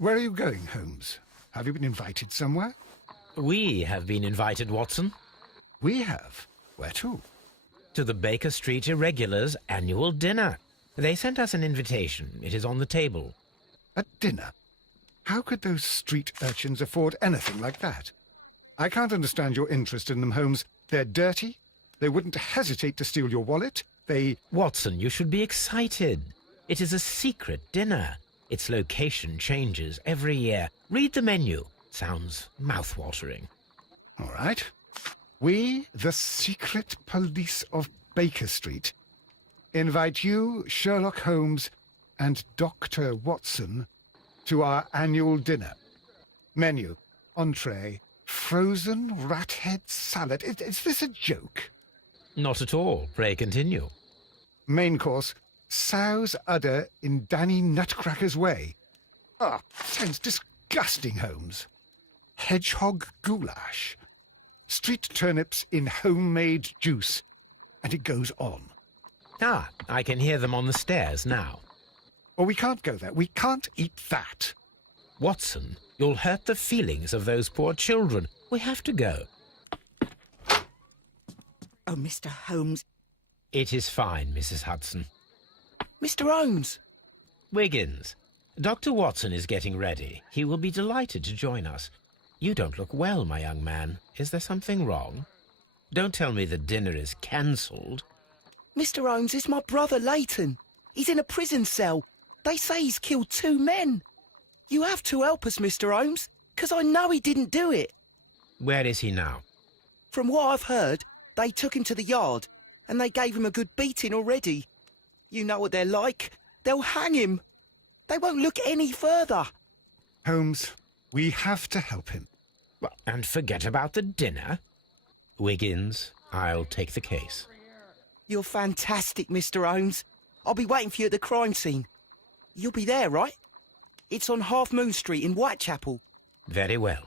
Where are you going, Holmes? Have you been invited somewhere? We have been invited, Watson. We have. Where to? To the Baker Street Irregulars' annual dinner. They sent us an invitation. It is on the table. A dinner? How could those street urchins afford anything like that? I can't understand your interest in them, Holmes. They're dirty. They wouldn't hesitate to steal your wallet. Watson, you should be excited. It is a secret dinner. Its location changes every year. Read the menu. Sounds mouth-watering. All right. We, the secret police of Baker Street, invite you, Sherlock Holmes, and Dr. Watson to our annual dinner. Menu, entree, frozen rat head salad. Is this a joke? Not at all. Pray continue. Main course, sow's udder in Danny Nutcracker's way. Sounds disgusting, Holmes. Hedgehog goulash. Street turnips in homemade juice. And it goes on. I can hear them on the stairs now. Oh, we can't go there. We can't eat that. Watson, you'll hurt the feelings of those poor children. We have to go. Oh, Mr. Holmes. It is fine, Mrs. Hudson. Mr. Holmes! Wiggins, Dr. Watson is getting ready. He will be delighted to join us. You don't look well, my young man. Is there something wrong? Don't tell me the dinner is cancelled. Mr. Holmes, it's my brother Leighton. He's in a prison cell. They say he's killed 2 men. You have to help us, Mr. Holmes, 'cause I know he didn't do it. Where is he now? From what I've heard, they took him to the yard, and they gave him a good beating already. You know what they're like. They'll hang him. They won't look any further. Holmes, we have to help him. Well, and forget about the dinner. Wiggins, I'll take the case. You're fantastic, Mr. Holmes. I'll be waiting for you at the crime scene. You'll be there, right? It's on Half Moon Street in Whitechapel. Very well.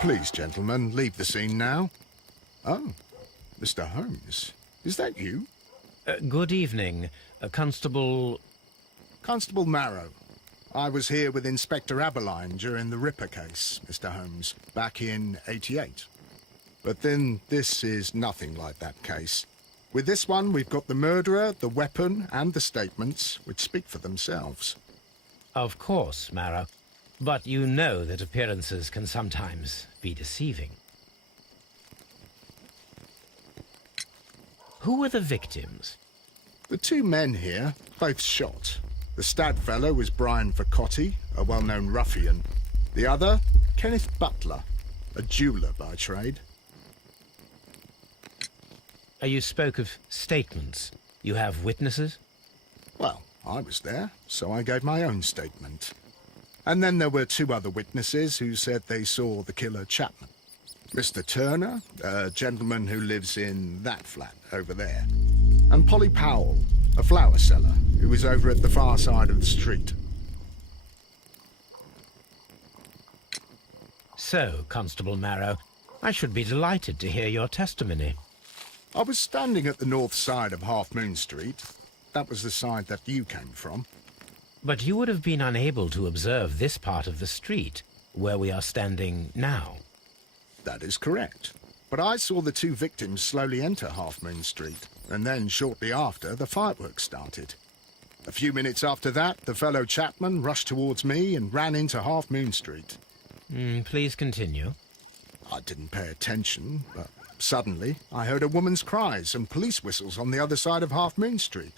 Please, gentlemen, leave the scene now. Oh, Mr. Holmes, is that you? Good evening, Constable... Constable Marrow. I was here with Inspector Aberline during the Ripper case, Mr. Holmes, back in '88. But then this is nothing like that case. With this one, we've got the murderer, the weapon, and the statements, which speak for themselves. Of course, Marrow. But you know that appearances can sometimes be deceiving. Who were the victims? The 2 men here, both shot. The stab fellow was Brian Vercotti, a well-known ruffian. The other, Kenneth Butler, a jeweller by trade. You spoke of statements. You have witnesses? Well, I was there, so I gave my own statement. And then there were two other witnesses who said they saw the killer Chapman. Mr. Turner, a gentleman who lives in that flat over there. And Polly Powell, a flower seller, who was over at the far side of the street. So, Constable Marrow, I should be delighted to hear your testimony. I was standing at the north side of Half Moon Street. That was the side that you came from. But you would have been unable to observe this part of the street, where we are standing now. That is correct. But I saw the two victims slowly enter Half Moon Street, and then shortly after, the fireworks started. A few minutes after that, the fellow Chapman rushed towards me and ran into Half Moon Street. Please continue. I didn't pay attention, but suddenly I heard a woman's cries and police whistles on the other side of Half Moon Street.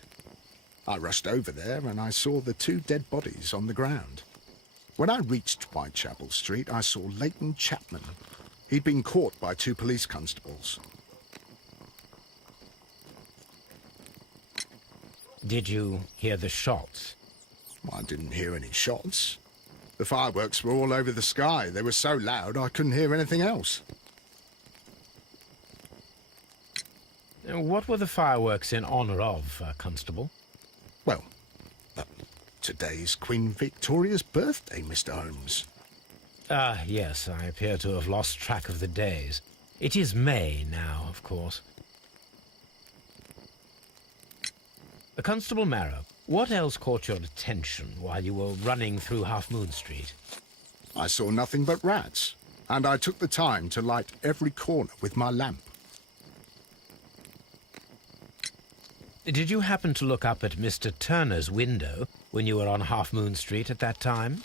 I rushed over there and I saw the two dead bodies on the ground. When I reached Whitechapel Street, I saw Leighton Chapman. He'd been caught by two police constables. Did you hear the shots? I didn't hear any shots. The fireworks were all over the sky. They were so loud I couldn't hear anything else. What were the fireworks in honor of, Constable? Well, today's Queen Victoria's birthday, Mr. Holmes. Yes, I appear to have lost track of the days. It is May now, of course. Constable Marrow, what else caught your attention while you were running through Half Moon Street? I saw nothing but rats, and I took the time to light every corner with my lamp. Did you happen to look up at Mr. Turner's window when you were on Half Moon Street at that time?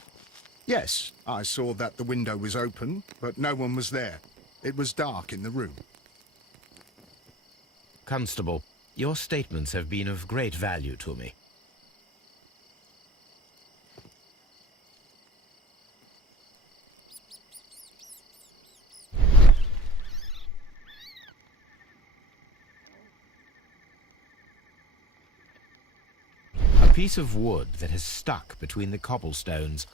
Yes, I saw that the window was open, but no one was there. It was dark in the room. Constable, your statements have been of great value to me. A piece of wood that has stuck between the cobblestones.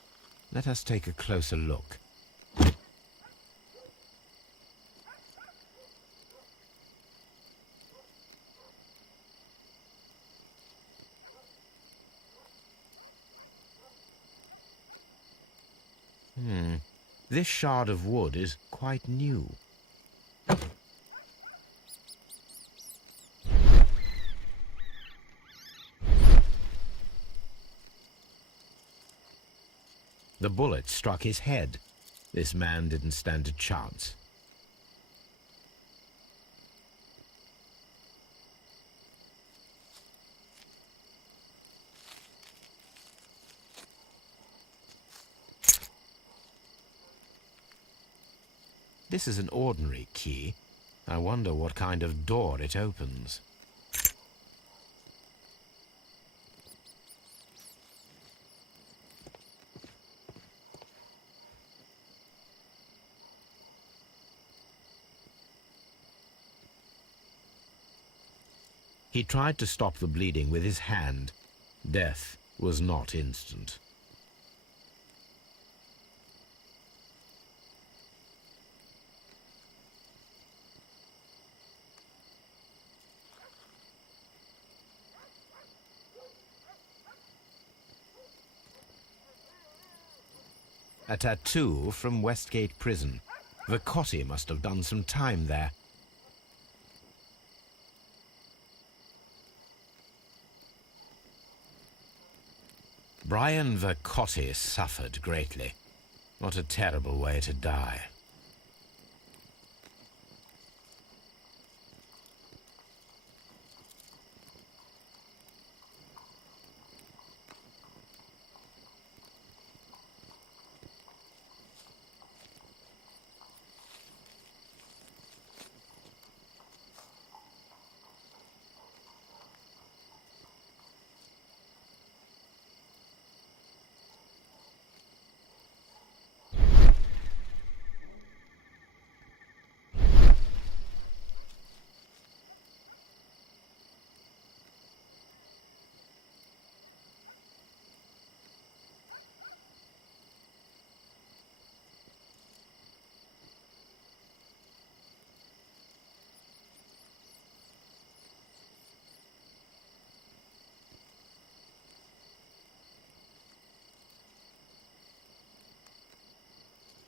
Let us take a closer look. This shard of wood is quite new. The bullet struck his head. This man didn't stand a chance. This is an ordinary key. I wonder what kind of door it opens. He tried to stop the bleeding with his hand. Death was not instant. A tattoo from Westgate Prison. Vercotti must have done some time there. Brian Vercotti suffered greatly. What a terrible way to die.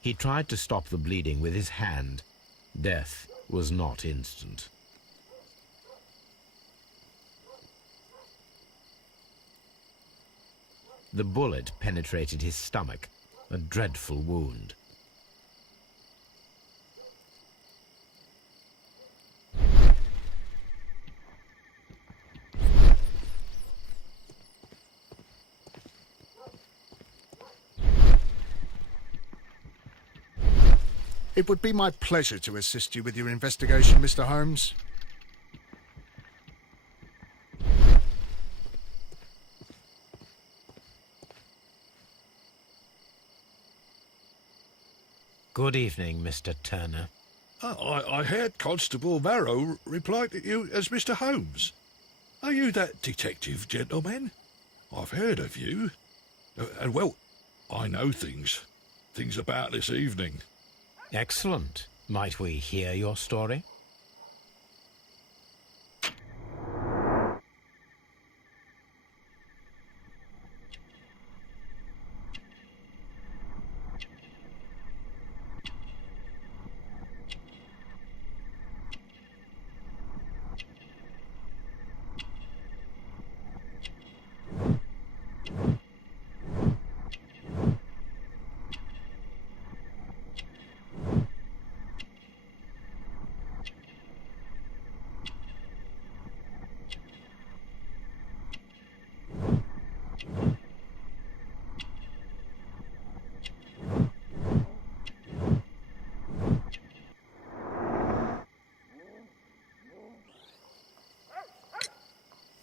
He tried to stop the bleeding with his hand. Death was not instant. The bullet penetrated his stomach, a dreadful wound. It would be my pleasure to assist you with your investigation, Mr. Holmes. Good evening, Mr. Turner. I heard Constable Marrow reply to you as Mr. Holmes. Are you that detective, gentleman? I've heard of you. And, well, I know things about this evening. Excellent. Might we hear your story?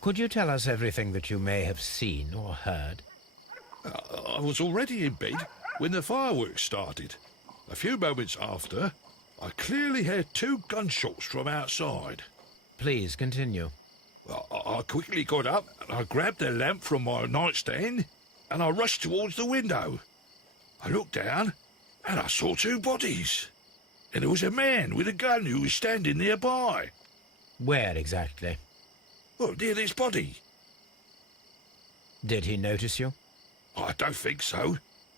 Could you tell us everything that you may have seen or heard? I was already in bed when the fireworks started. A few moments after, I clearly heard 2 gunshots from outside. Please continue. I quickly got up and I grabbed the lamp from my nightstand and I rushed towards the window. I looked down and I saw 2 bodies. And there was a man with a gun who was standing nearby. Where exactly? Well, near this body. Did he notice you? I don't think so.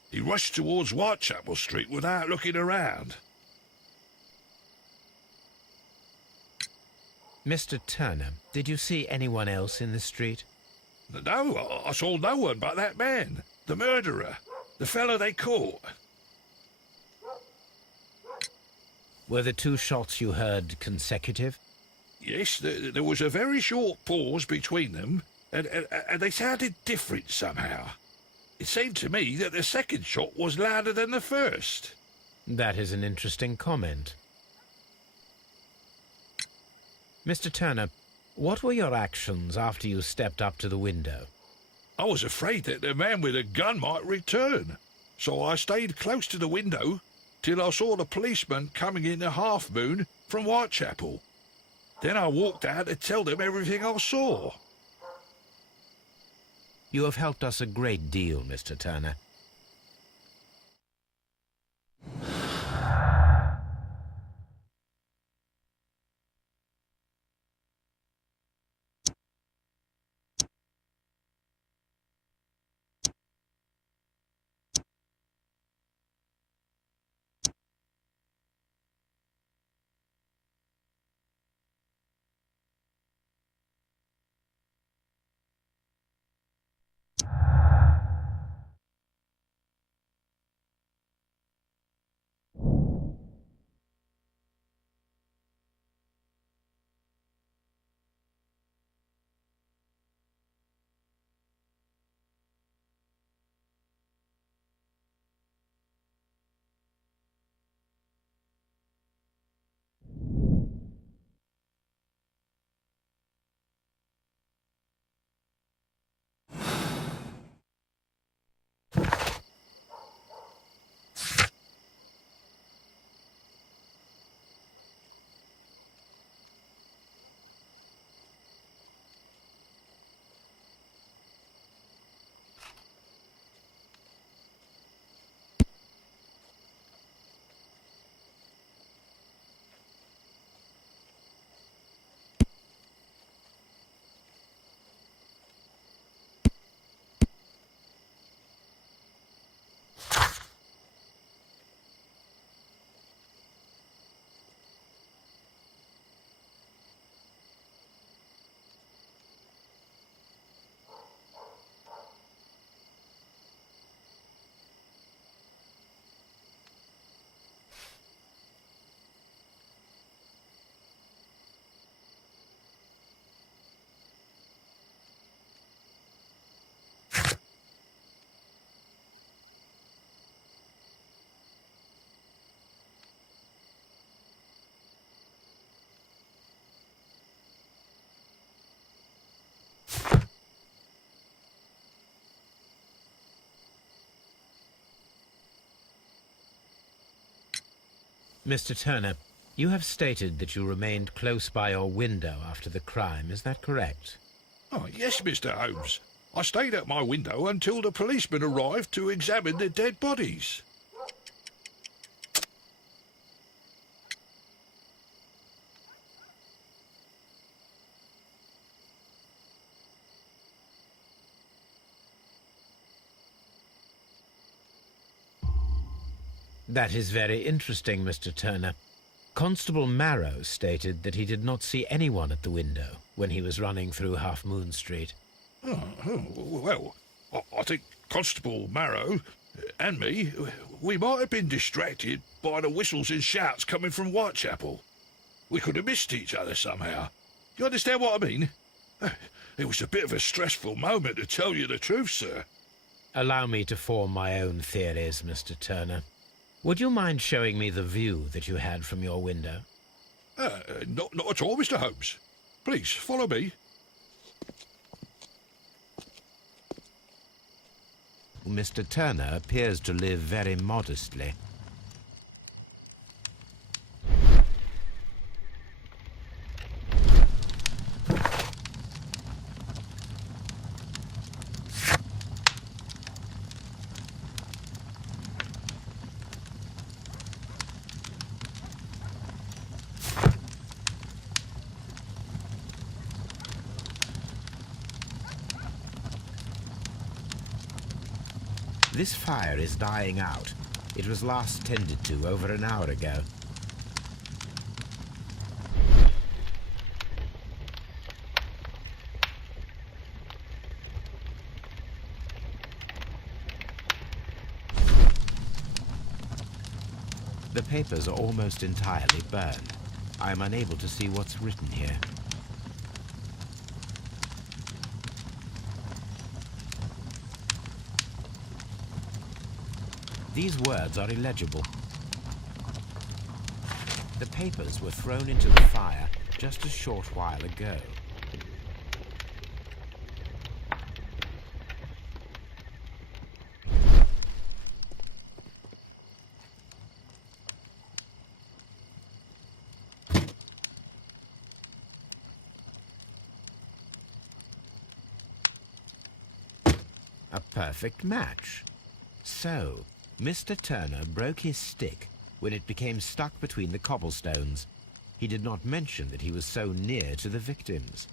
He rushed towards Whitechapel Street without looking around. Mr. Turner, did you see anyone else in the street? No, I saw no one but that man, the murderer, the fellow they caught. Were the 2 shots you heard consecutive? Yes, there was a very short pause between them, and they sounded different somehow. It seemed to me that the second shot was louder than the first. That is an interesting comment. Mr. Turner, what were your actions after you stepped up to the window? I was afraid that the man with a gun might return, so I stayed close to the window till I saw the policeman coming in the half-moon from Whitechapel. Then I walked out to tell them everything I saw. You have helped us a great deal, Mr. Turner. Mr. Turner, you have stated that you remained close by your window after the crime. Is that correct? Oh, yes, Mr. Holmes. I stayed at my window until the policeman arrived to examine the dead bodies. That is very interesting, Mr. Turner. Constable Marrow stated that he did not see anyone at the window when he was running through Half Moon Street. Well, I think Constable Marrow and me, we might have been distracted by the whistles and shouts coming from Whitechapel. We could have missed each other somehow. You understand what I mean? It was a bit of a stressful moment, to tell you the truth, sir. Allow me to form my own theories, Mr. Turner. Would you mind showing me the view that you had from your window? Not at all, Mr. Holmes. Please, follow me. Mr. Turner appears to live very modestly. This fire is dying out. It was last tended to over an hour ago. The papers are almost entirely burned. I am unable to see what's written here. These words are illegible. The papers were thrown into the fire just a short while ago. A perfect match. So, Mr. Turner broke his stick when it became stuck between the cobblestones. He did not mention that he was so near to the victims.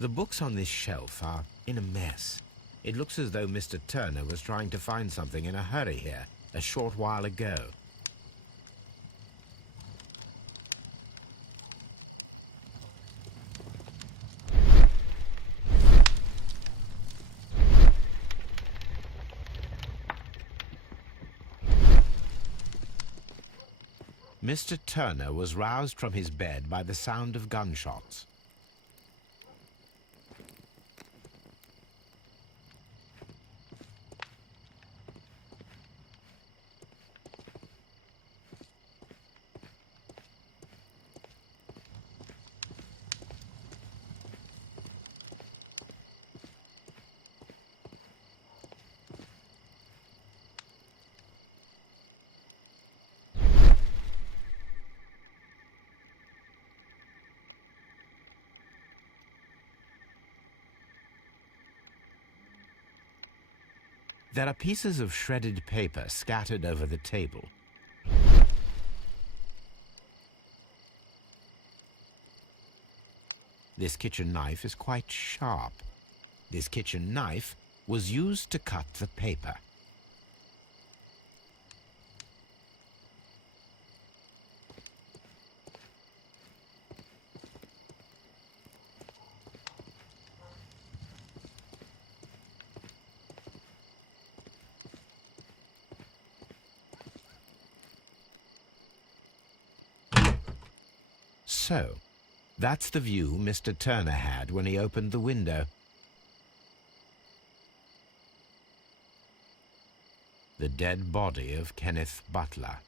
The books on this shelf are in a mess. It looks as though Mr. Turner was trying to find something in a hurry here a short while ago. Mr. Turner was roused from his bed by the sound of gunshots. There are pieces of shredded paper scattered over the table. This kitchen knife is quite sharp. This kitchen knife was used to cut the paper. So, that's the view Mr. Turner had when he opened the window. The dead body of Kenneth Butler.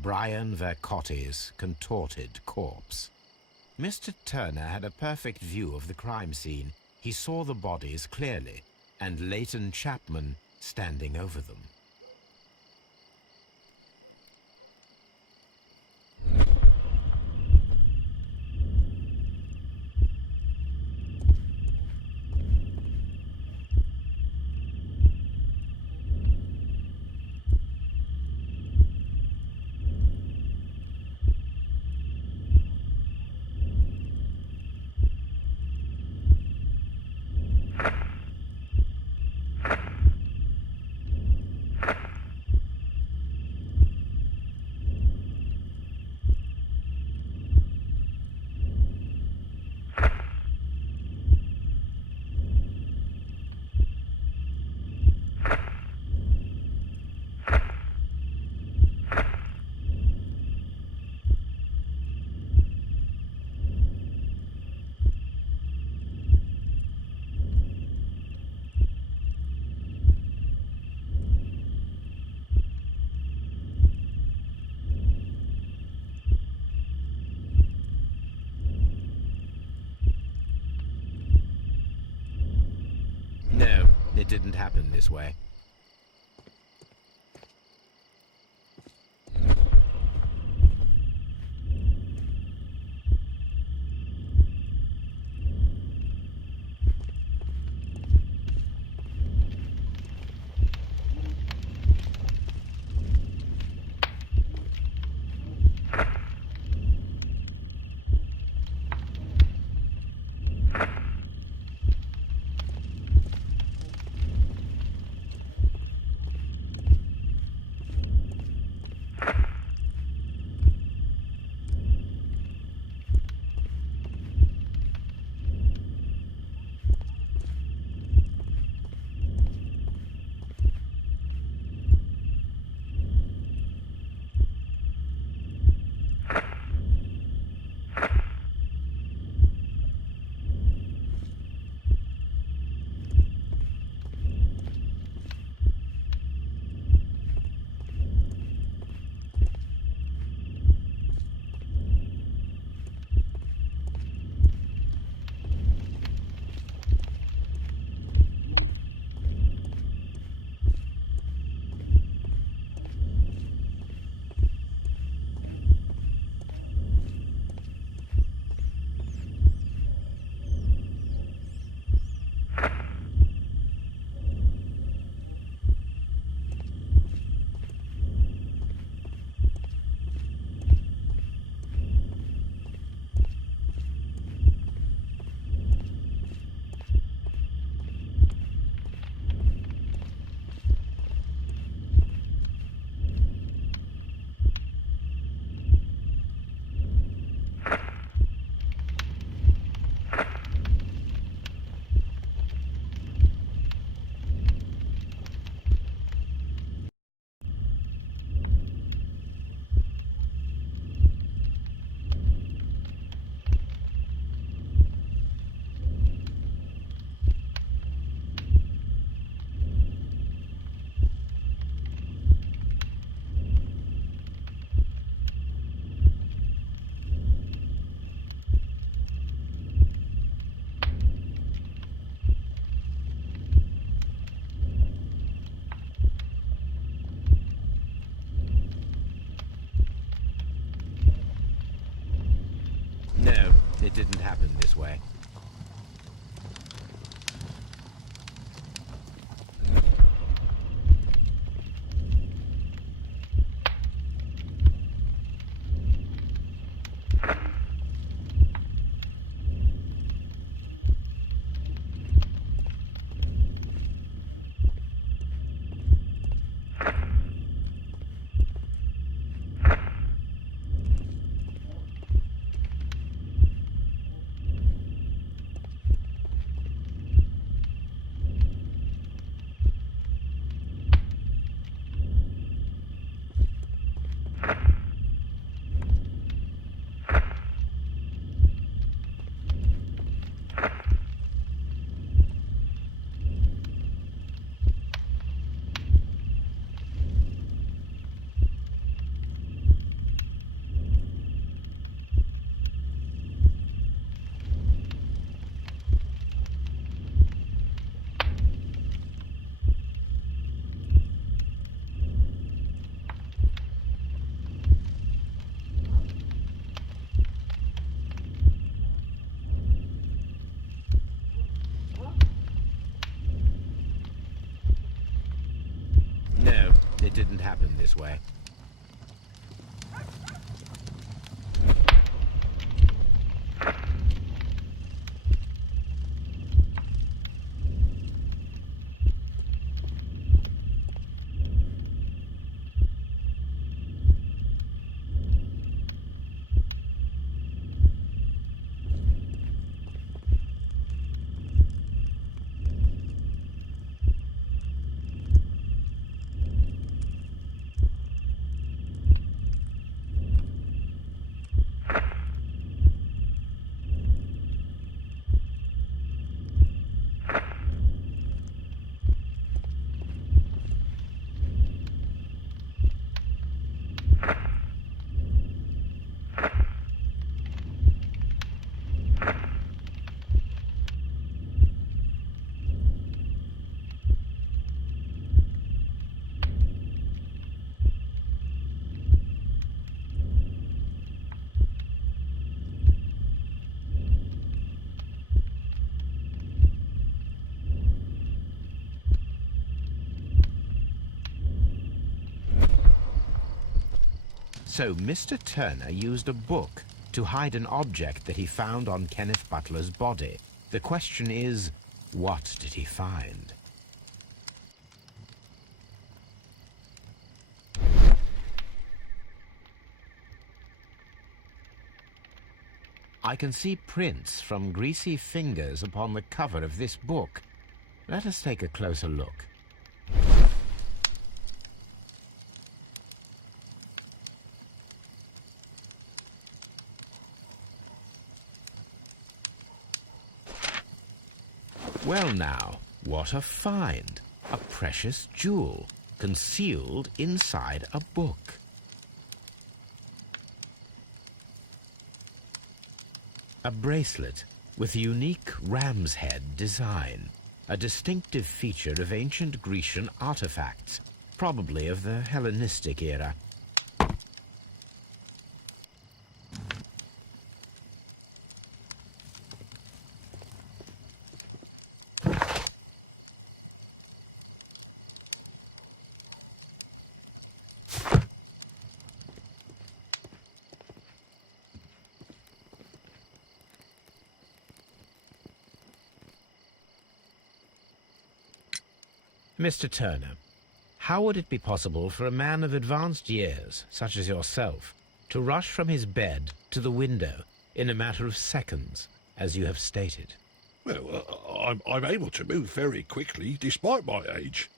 Brian Vercotti's contorted corpse. Mr. Turner had a perfect view of the crime scene. He saw the bodies clearly. and Leighton Chapman standing over them. No, it didn't happen this way. No, it didn't happen this way. didn't happen this way. So Mr. Turner used a book to hide an object that he found on Kenneth Butler's body. The question is, what did he find? I can see prints from greasy fingers upon the cover of this book. Let us take a closer look. Well now, what a find! A precious jewel, concealed inside a book. A bracelet with a unique ram's head design, a distinctive feature of ancient Grecian artifacts, probably of the Hellenistic era. Mr. Turner, how would it be possible for a man of advanced years, such as yourself, to rush from his bed to the window in a matter of seconds, as you have stated? Well, I'm able to move very quickly, despite my age.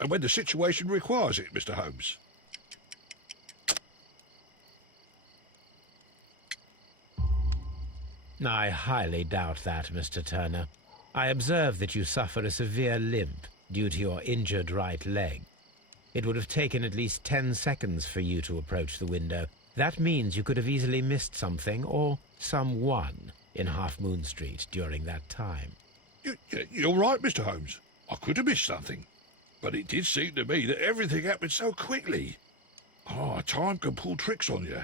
And when the situation requires it, Mr. Holmes. I highly doubt that, Mr. Turner. I observe that you suffer a severe limp due to your injured right leg. It would have taken at least 10 seconds for you to approach the window. That means you could have easily missed something or someone in Half Moon Street during that time. You're right, Mr. Holmes. I could have missed something. But it did seem to me that everything happened so quickly. Time can pull tricks on you.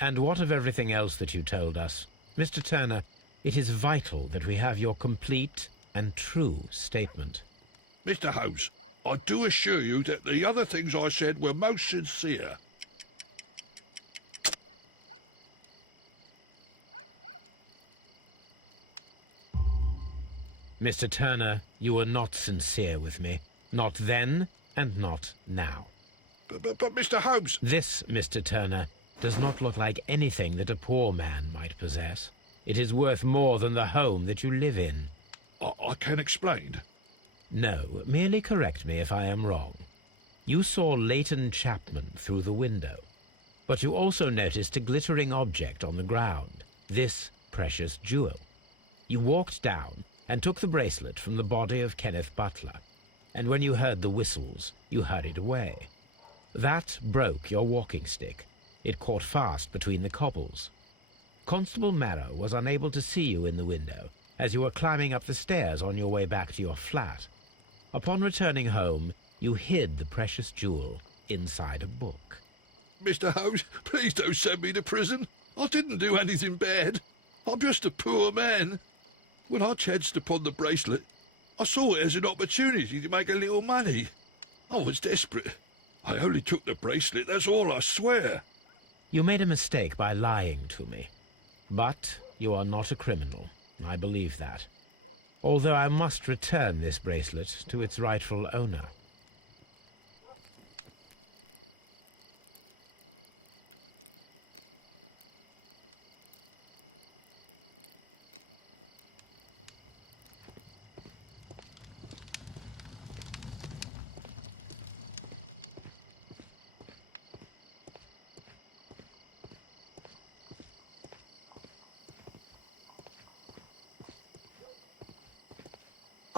And what of everything else that you told us? Mr. Turner, it is vital that we have your complete and true statement. Mr. Holmes, I do assure you that the other things I said were most sincere. Mr. Turner, you were not sincere with me. Not then and not now. But Mr. Holmes... This, Mr. Turner, does not look like anything that a poor man might possess. It is worth more than the home that you live in. I can explain. No, merely correct me if I am wrong. You saw Leighton Chapman through the window, but you also noticed a glittering object on the ground, this precious jewel. You walked down and took the bracelet from the body of Kenneth Butler, and when you heard the whistles, you hurried away. That broke your walking stick. It caught fast between the cobbles. Constable Marrow was unable to see you in the window as you were climbing up the stairs on your way back to your flat. Upon returning home, you hid the precious jewel inside a book. Mr. Holmes, please don't send me to prison. I didn't do anything bad. I'm just a poor man. When I chanced upon the bracelet, I saw it as an opportunity to make a little money. I was desperate. I only took the bracelet, that's all, I swear. You made a mistake by lying to me. But you are not a criminal. I believe that. Although I must return this bracelet to its rightful owner.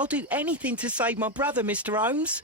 I'll do anything to save my brother, Mr. Holmes.